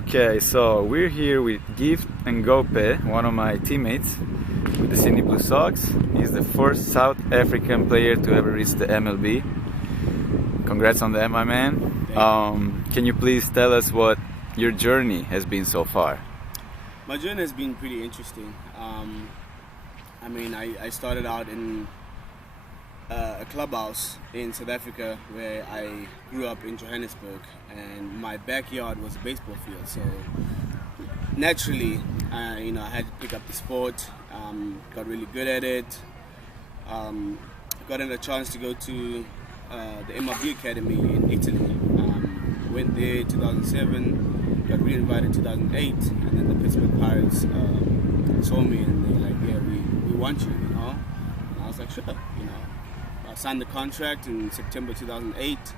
Okay, so we're here with Gift and NGoepe, one of my teammates with the Sydney Blue Sox. He's the first South African player to ever reach the MLB. Congrats on that, my man. Can you please tell us what your journey has been so far? My journey has been pretty interesting. I started out in a clubhouse in South Africa where I grew up in Johannesburg, and my backyard was a baseball field. So naturally, I had to pick up the sport. Got really good at it. Got a chance to go to the MLB Academy in Italy. Went there in 2007. Got re-invited in 2008, and then the Pittsburgh Pirates saw me and they're like, "Yeah, we want you," And I was like, "Sure," I signed the contract in September 2008.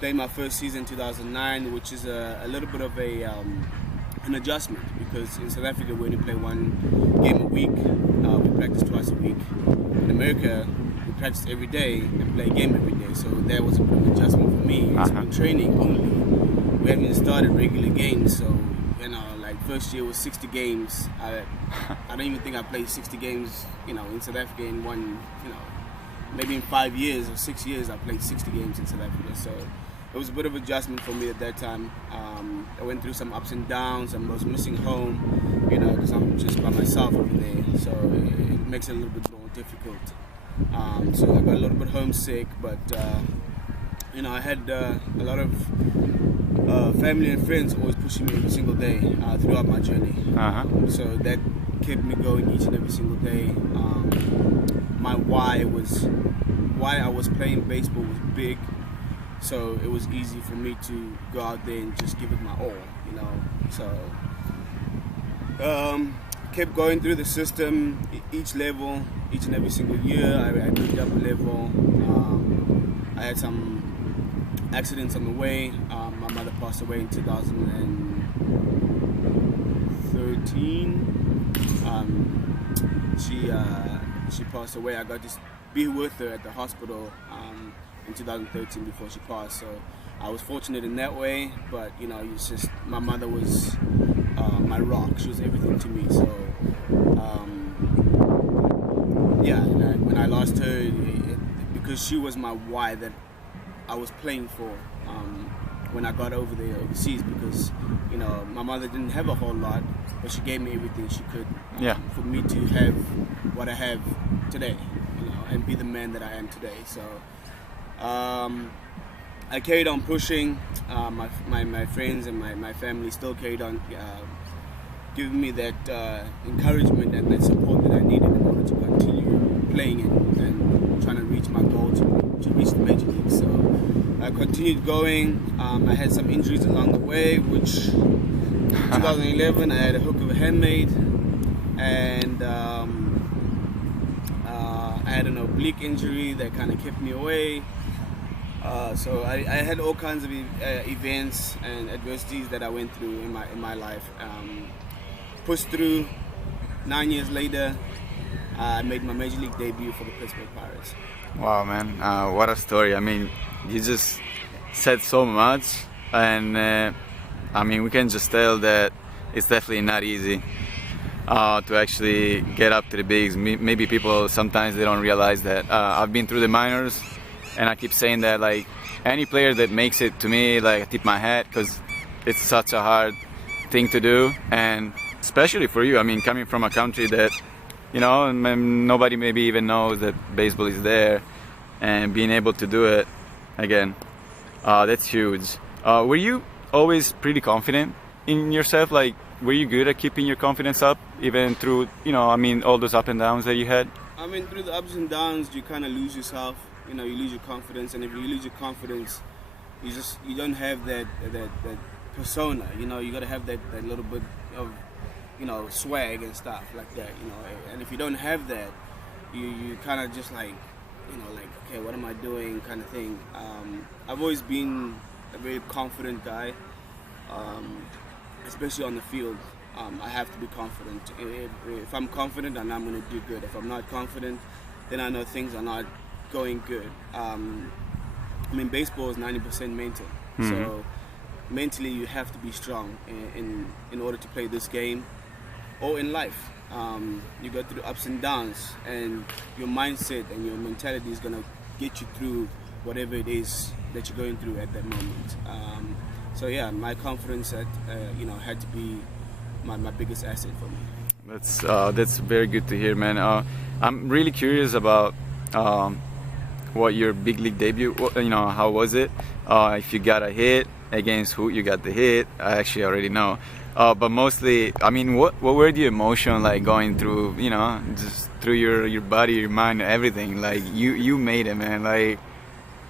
Played my first season in 2009, which is a little bit of an adjustment, because in South Africa we only play one game a week. We practice twice a week. In America, we practice every day and play a game every day. So that was a bit of an adjustment for me. It's been training only. We haven't even started regular games. So first year was 60 games. I don't even think I played 60 games, in South Africa in one, maybe in 5 years or 6 years I played 60 games in South Africa. So it was a bit of adjustment for me at that time. I went through some ups and downs. I was missing home, because I'm just by myself over there. So it makes it a little bit more difficult. So I got a little bit homesick, but I had a lot of family and friends always pushing me every single day throughout my journey. So that kept me going each and every single day. My why I was playing baseball was big, so it was easy for me to go out there and just give it my all, So kept going through the system, each level, each and every single year. I moved up a level. I had some accidents on the way. My mother passed away in 2013. She passed away. I got to be with her at the hospital in 2013 before she passed. So I was fortunate in that way. But it's just, my mother was my rock. She was everything to me. So when I lost her, because she was my why that I was playing for when I got over there overseas, because my mother didn't have a whole lot, but she gave me everything she could for me to have what I have today, and be the man that I am today. So I carried on pushing. My friends and my family still carried on giving me that encouragement and that support that I needed in order to continue playing and trying to reach my goal to reach the major league. So I continued going. I had some injuries along the way, which 2011 I had a hook of a handmade, and I had an oblique injury that kind of kept me away. So I had all kinds of events and adversities that I went through in my life. Pushed through. 9 years later, I made my major league debut for the Pittsburgh Pirates. Wow, man, what a story. I mean, you just said so much, and we can just tell that it's definitely not easy to actually get up to the bigs. Maybe people sometimes they don't realize that. I've been through the minors, and I keep saying that, like, any player that makes it, to me, like, I tip my hat, because it's such a hard thing to do, and especially for you, coming from a country that nobody maybe even knows that baseball is there, and being able to do it again, that's huge. Were you always pretty confident in yourself? Like, were you good at keeping your confidence up even through, all those up and downs that you had? Through the ups and downs, you kind of lose yourself. You lose your confidence, and if you lose your confidence, you don't have that persona. You got to have that little bit of swag and stuff like that. And if you don't have that, you kind of just like okay, what am I doing, kind of thing. I've always been a very confident guy, especially on the field. I have to be confident. If I'm confident, then I'm going to do good. If I'm not confident, then I know things are not going good. Baseball is 90% mental. So mentally you have to be strong in order to play this game or in life. You go through ups and downs, and your mindset and your mentality is gonna get you through whatever it is that you're going through at that moment. So yeah, my confidence had to be my biggest asset for me. That's very good to hear, man. I'm really curious about what your big league debut. How was it? If you got a hit, against who you got the hit, I actually already know. But mostly, I mean, what were the emotion like going through? Just through your body, your mind, everything. Like you made it, man. Like,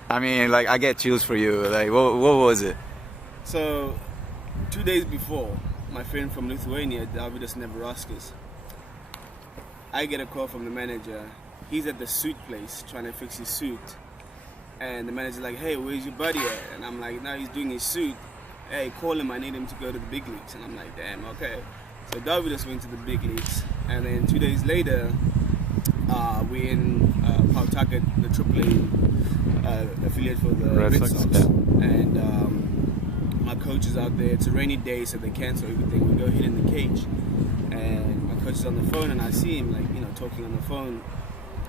I mean, like I get chills for you. Like, what was it? So, 2 days before, my friend from Lithuania, Davidas Neverauskas, I get a call from the manager. He's at the suit place trying to fix his suit, and the manager's like, "Hey, where's your buddy at?" And I'm like, "No, he's doing his suit. Hey, call him. I need him to go to the big leagues." And I'm like, "Damn, okay." So Davidas went to the big leagues, and then 2 days later, we're in Pawtucket, the AAA affiliate for the Red Sox. Yeah. And my coach is out there. It's a rainy day, so they cancel everything. We go hit in the cage, and my coach is on the phone, and I see him talking on the phone,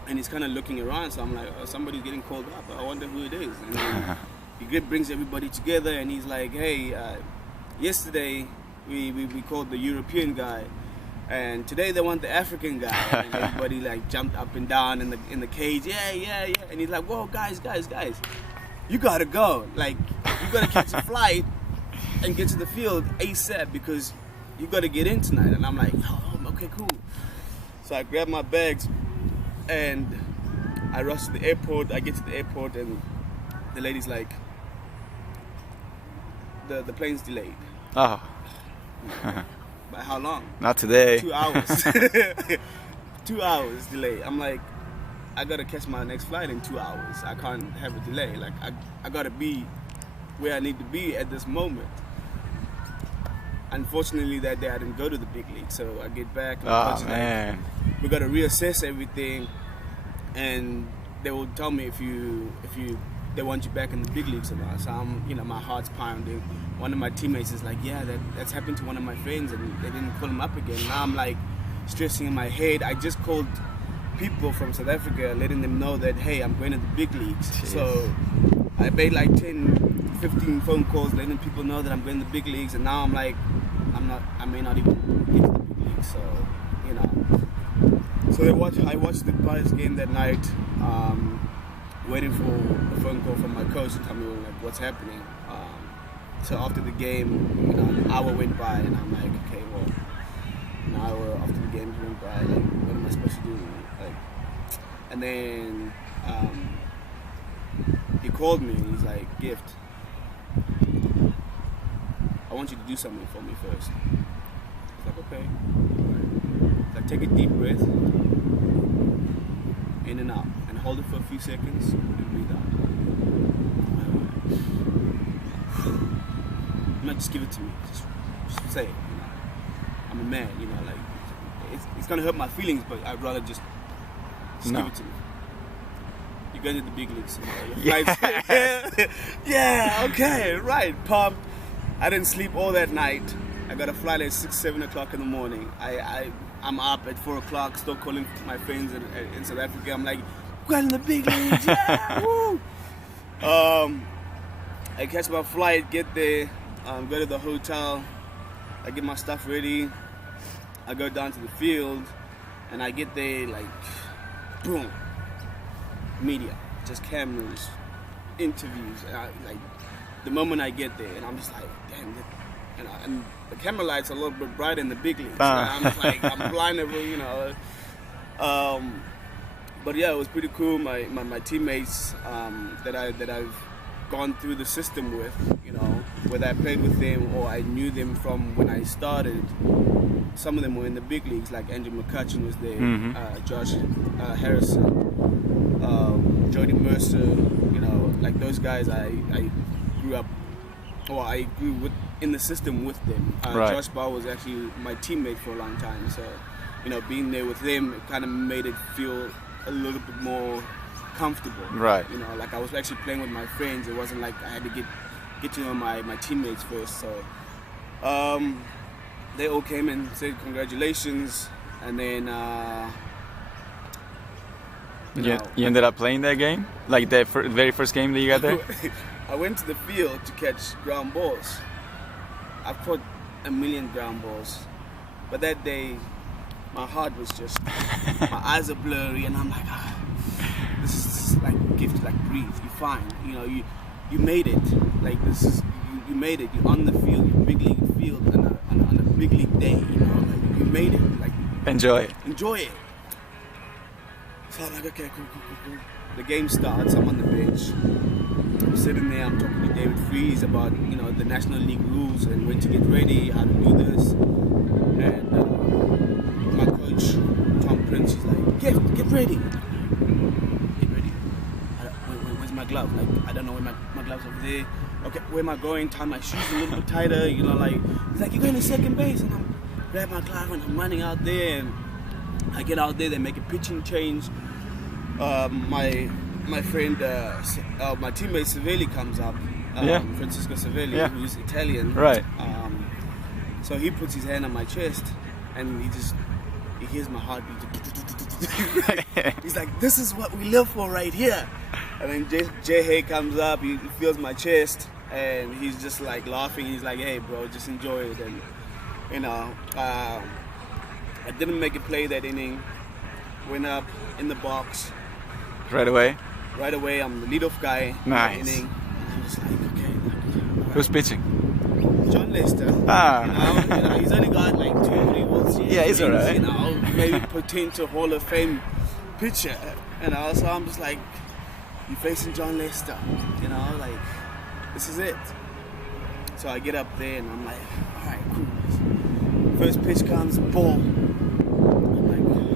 and he's kind of looking around. So I'm like, "Oh, somebody's getting called up. I wonder who it is." And then he brings everybody together, and he's like, "Hey, yesterday we called the European guy, and today they want the African guy." And everybody like jumped up and down in the cage. Yeah. And he's like, "Whoa, guys, you gotta go. Like, you gotta catch a flight and get to the field ASAP because you gotta get in tonight." And I'm like, "Oh, okay, cool." So I grab my bags and I rush to the airport. I get to the airport and the lady's like, the plane's delayed. Oh. By how long? Not today. 2 hours. 2 hours delay. I'm like, I gotta catch my next flight in 2 hours. I can't have a delay. Like, I gotta be where I need to be at this moment. Unfortunately, that day I didn't go to the big league, so I get back. And man. Like, we gotta reassess everything, and they will tell me if they want you back in the big leagues or not. So my heart's pounding. One of my teammates is like, "Yeah, that's happened to one of my friends, and they didn't call him up again." Now I'm like stressing in my head. I just called people from South Africa, letting them know that, hey, I'm going to the big leagues. Jeez. So I made like 10, 15 phone calls, letting people know that I'm going to the big leagues, and now I'm like, I may not even get to the big leagues. So So I watched the Pirates game that night, waiting for a phone call from my coach to tell me like what's happening. So after the game, an hour went by, and I'm like, okay, well, an hour after the game went by, like, what am I supposed to do? Like, and then he called me and he's like, "Gift, I want you to do something for me first." I was like, "Okay." Like, take a deep breath, in and out, and hold it for a few seconds, and breathe out. Not just give it to me, just say it. I'm a man, like it's gonna hurt my feelings, but I'd rather just give it to me. You go to the big leagues, yeah, okay, right, pumped. I didn't sleep all that night. I got a flight at 6, 7 o'clock in the morning. I'm up at 4 o'clock, still calling my friends in South Africa. I'm like, "We're in the big leagues, yeah, woo!" I catch my flight, get there, go to the hotel. I get my stuff ready. I go down to the field, and I get there, like, boom, media, just cameras, interviews. And the moment I get there, and I'm just like, damn, and the camera lights are a little bit brighter in the big leagues. I'm just like, I'm blinded, But yeah, it was pretty cool. My teammates that I've gone through the system with, whether I played with them or I knew them from when I started. Some of them were in the big leagues, like Andrew McCutcheon was there, Josh Harrison, Jody Mercer, like those guys I grew up, or I grew in the system with them. Right. Josh Bauer was actually my teammate for a long time, so being there with them, it kind of made it feel a little bit more comfortable. Right. Like I was actually playing with my friends. It wasn't like I had to get get to know my teammates first. So they all came and said congratulations, and then you ended up playing that game, like the very first game that you got there. I went to the field to catch ground balls. I've caught a million ground balls, but that day my heart was just, my eyes are blurry, and I'm like, this is like a gift, like breathe, you're fine, you made it, like this is, you made it, you're on the field, you're big league field on a big league day, like you made it, like Enjoy it. So I'm like, okay, cool. The game starts, I'm on the bench, I'm sitting there, I'm talking to David Freeze about, the National League rules and when to get ready, how to do this, and my coach, Tom Prince, he's like, get ready. Where's my glove? Like, I don't know where my glove's over there. Okay, where am I going? Tie my shoes a little bit tighter, he's like, you're going to second base, and I'm grab my glove and I'm running out there, and I get out there, they make a pitching change. My friend, my teammate Savelli comes up, Francisco Savelli, who's Italian. Right. So he puts his hand on my chest, and he hears my heartbeat. He's like, this is what we live for right here. And then Jay Hay comes up, he feels my chest, and he's just like laughing. He's like, hey bro, just enjoy it. And I didn't make a play that inning. Went up in the box. Right away, I'm the leadoff guy. Nice. In the inning. And I'm just like, okay. Who's pitching? John Lester. He's only got like 2-3 World Series. Yeah, he's alright. Maybe potential Hall of Fame pitcher. So I'm just like, you're facing John Lester. Like, this is it. So I get up there and I'm like, all right, cool. First pitch comes, ball.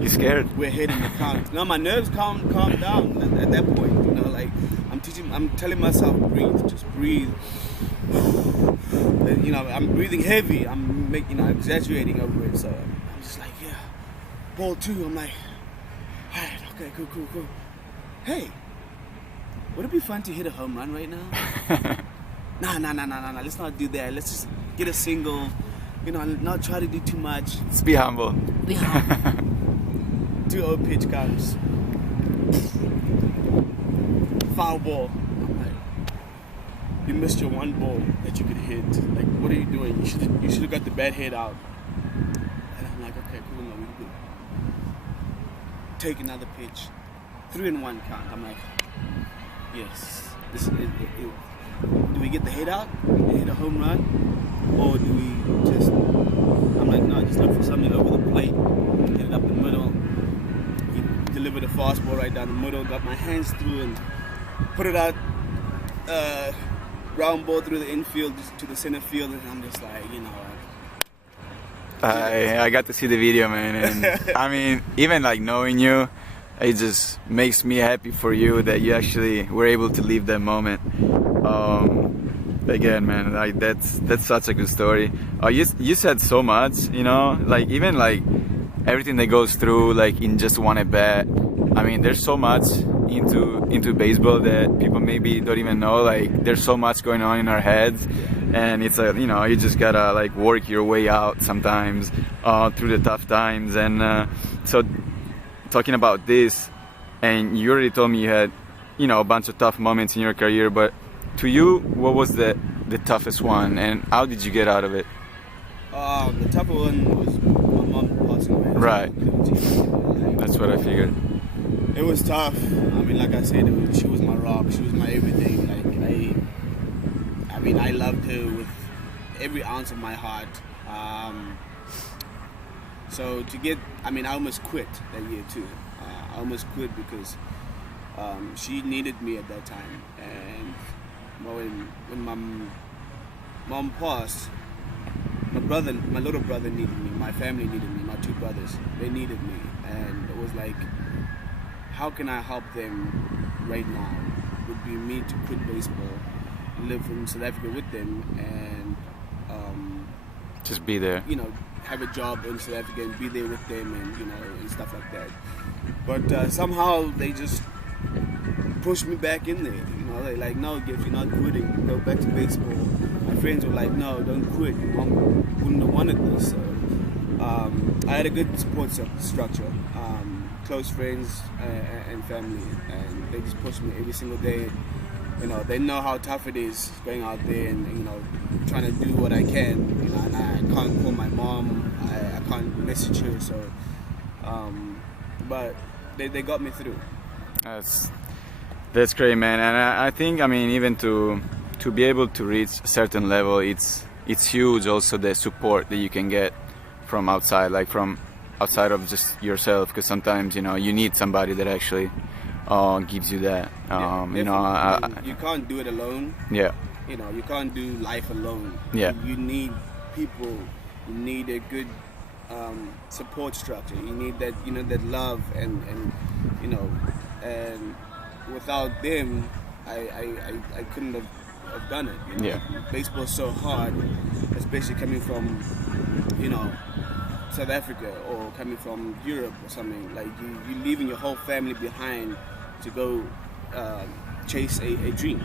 You scared? We're hitting the count. No, my nerves calm down at that point. Like I'm telling myself, breathe, just breathe. I'm breathing heavy. I'm exaggerating over it. So I'm just like, yeah, ball 2. I'm like, all right, okay, cool. Hey, would it be fun to hit a home run right now? Nah. Let's not do that. Let's just get a single. Not try to do too much. Let's be humble. 2-0 pitch comes. Foul ball. I'm like, you missed your one ball that you could hit. Like, what are you doing? You should have got the bad head out. And I'm like, okay, cool, no, we're good. Take another pitch. 3-1 count. I'm like, yes. This is it. Do we get the head out and hit a home run? Or do we just... I'm like, no, just look for something over the plate. Hit it up the middle. Delivered a fastball right down the middle, got my hands through and put it out, ground ball through the infield to the center field, and I'm just like, I got to see the video, man, and I mean, even like knowing you, it just makes me happy for you that you actually were able to leave that moment. Again, man, like that's such a good story. You said so much, like even like everything that goes through like in just one at bat. I mean, there's so much into baseball that people maybe don't even know. Like, there's so much going on in our heads, and it's you just gotta like work your way out sometimes through the tough times. And so talking about this, and you already told me you had a bunch of tough moments in your career, but to you, what was the toughest one, and how did you get out of it? The tougher one was my mom passing away. Right. That's what I figured. It was tough. I mean, like I said, she was my rock. She was my everything. Like I loved her with every ounce of my heart. So I almost quit that year too. I almost quit because she needed me at that time. And when my mom passed, my little brother needed me. My family needed me. My 2 brothers, they needed me, and it was like, how can I help them right now? Would be me to quit baseball, live in South Africa with them, and just be there. Have a job in South Africa and be there with them, and and stuff like that. But somehow they just pushed me back in there. know, they're like, no, if you're not quitting, go back to baseball. My friends were like, no, don't quit. Your mom wouldn't have wanted this. So I had a good support structure, close friends and family, and they just pushed me every single day. You know, they know how tough it is going out there and, you know, trying to do what I can. You know, and I can't call my mom, I can't message her, so, but they got me through. That's great, man. And I think, I mean, even to be able to reach a certain level, it's huge also the support that you can get from outside, like from outside of just yourself, because sometimes, you know, you need somebody that actually gives you that. You know, you can't do it alone. Yeah. You know, you can't do life alone. Yeah. You need people. You need a good support structure. You need that, you know, that love and you know, and without them, I couldn't have done it. You know? Yeah. Baseball's so hard, especially coming from, you know, South Africa or coming from Europe or something. Like you're leaving your whole family behind to go chase a dream,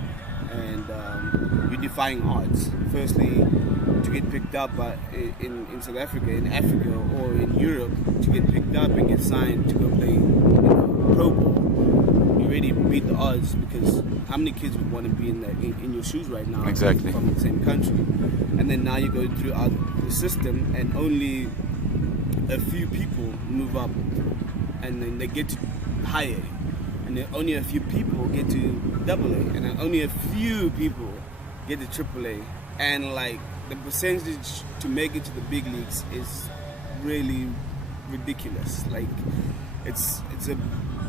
and you're defying odds. Firstly, to get picked up in South Africa, in Africa, or in Europe, to get picked up and get signed to go play, you know, pro ball. You already beat the odds, because how many kids would want to be in your shoes right now? Exactly. From the same country, and then now you go throughout the system, and only a few people move up, and then they get to high A, and then only a few people get to double A, and then only a few people get to triple A, and like the percentage to make it to the big leagues is really ridiculous. Like it's a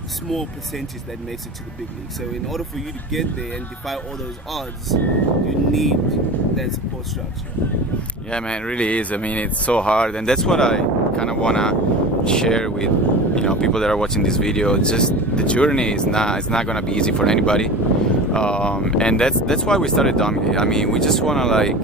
small percentage that makes it to the big league. So in order for you to get there and defy all those odds, you need that support structure. Yeah, man, it really is. I mean, it's so hard, and that's what I kind of wanna share with, you know, people that are watching this video. It's just the journey is not gonna be easy for anybody, and that's why we started Dominate. I mean, we just wanna like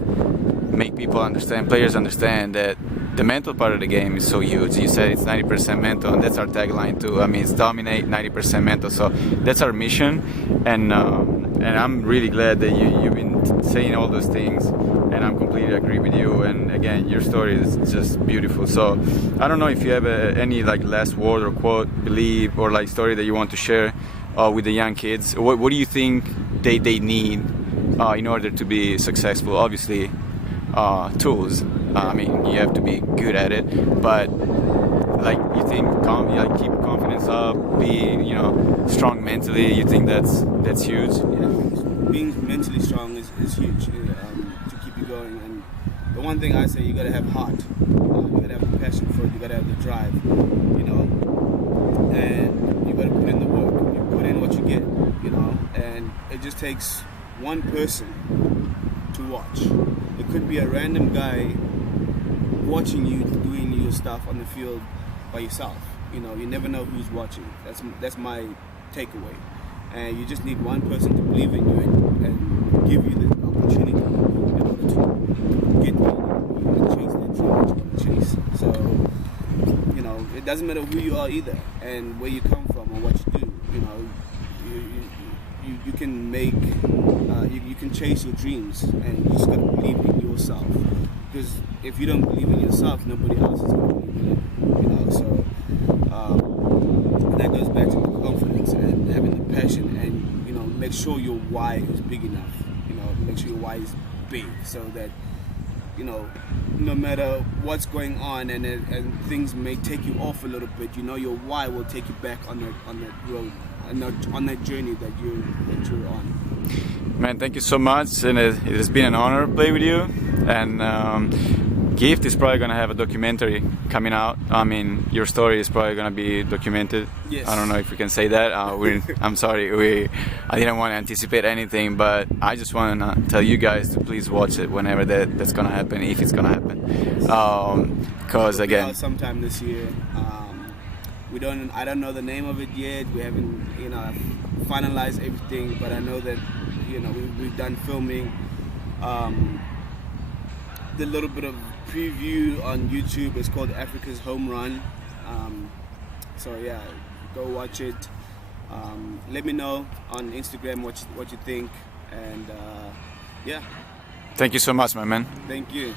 make people understand, players understand that the mental part of the game is so huge. You said it's 90% mental, and that's our tagline too. I mean, it's dominate 90% mental. So that's our mission, and I'm really glad that you've been saying all those things, and I'm completely agree with you. And again, your story is just beautiful. So I don't know if you have any like last word or quote, believe, or like story that you want to share with the young kids. What do you think they need in order to be successful? Obviously, tools. I mean, you have to be good at it, but like you think, like keep confidence up, be, you know, strong mentally. You think that's huge? Yeah, being mentally strong is huge to keep you going. And the one thing I say, you gotta have heart. You gotta have the passion for it. You gotta have the drive. You know, and you gotta put in the work. You put in what you get. You know, and it just takes one person to watch. It could be a random guy watching you doing your stuff on the field by yourself. You know, you never know who's watching. That's my takeaway. And you just need one person to believe in you and give you the opportunity in order to get you and chase that dream that you want to chase. So, you know, it doesn't matter who you are either, and where you come from or what you do. You know, you can make you can chase your dreams, and you just gotta believe in yourself. Because if you don't believe in yourself, nobody else is gonna believe in it. You know, so that goes back to the confidence and having the passion, and, you know, make sure your why is big enough. You know, make sure your why is big, so that, you know, no matter what's going on and things may take you off a little bit, you know, your why will take you back on that road, on that journey that you're on. Man, thank you so much, and it has been an honor to play with you. And Gift is probably gonna have a documentary coming out. I mean, your story is probably gonna be documented. Yes. I don't know if we can say that. I'm sorry, I didn't want to anticipate anything, but I just want to tell you guys to please watch it whenever that's gonna happen, if it's gonna happen. Because again, sometime this year. I don't know the name of it yet. We haven't, you know, finalized everything, but I know that, you know, we've done filming. The little bit of preview on YouTube is called Africa's Home Run. So yeah, go watch it. Let me know on Instagram what you think, and yeah. Thank you so much, my man. Thank you.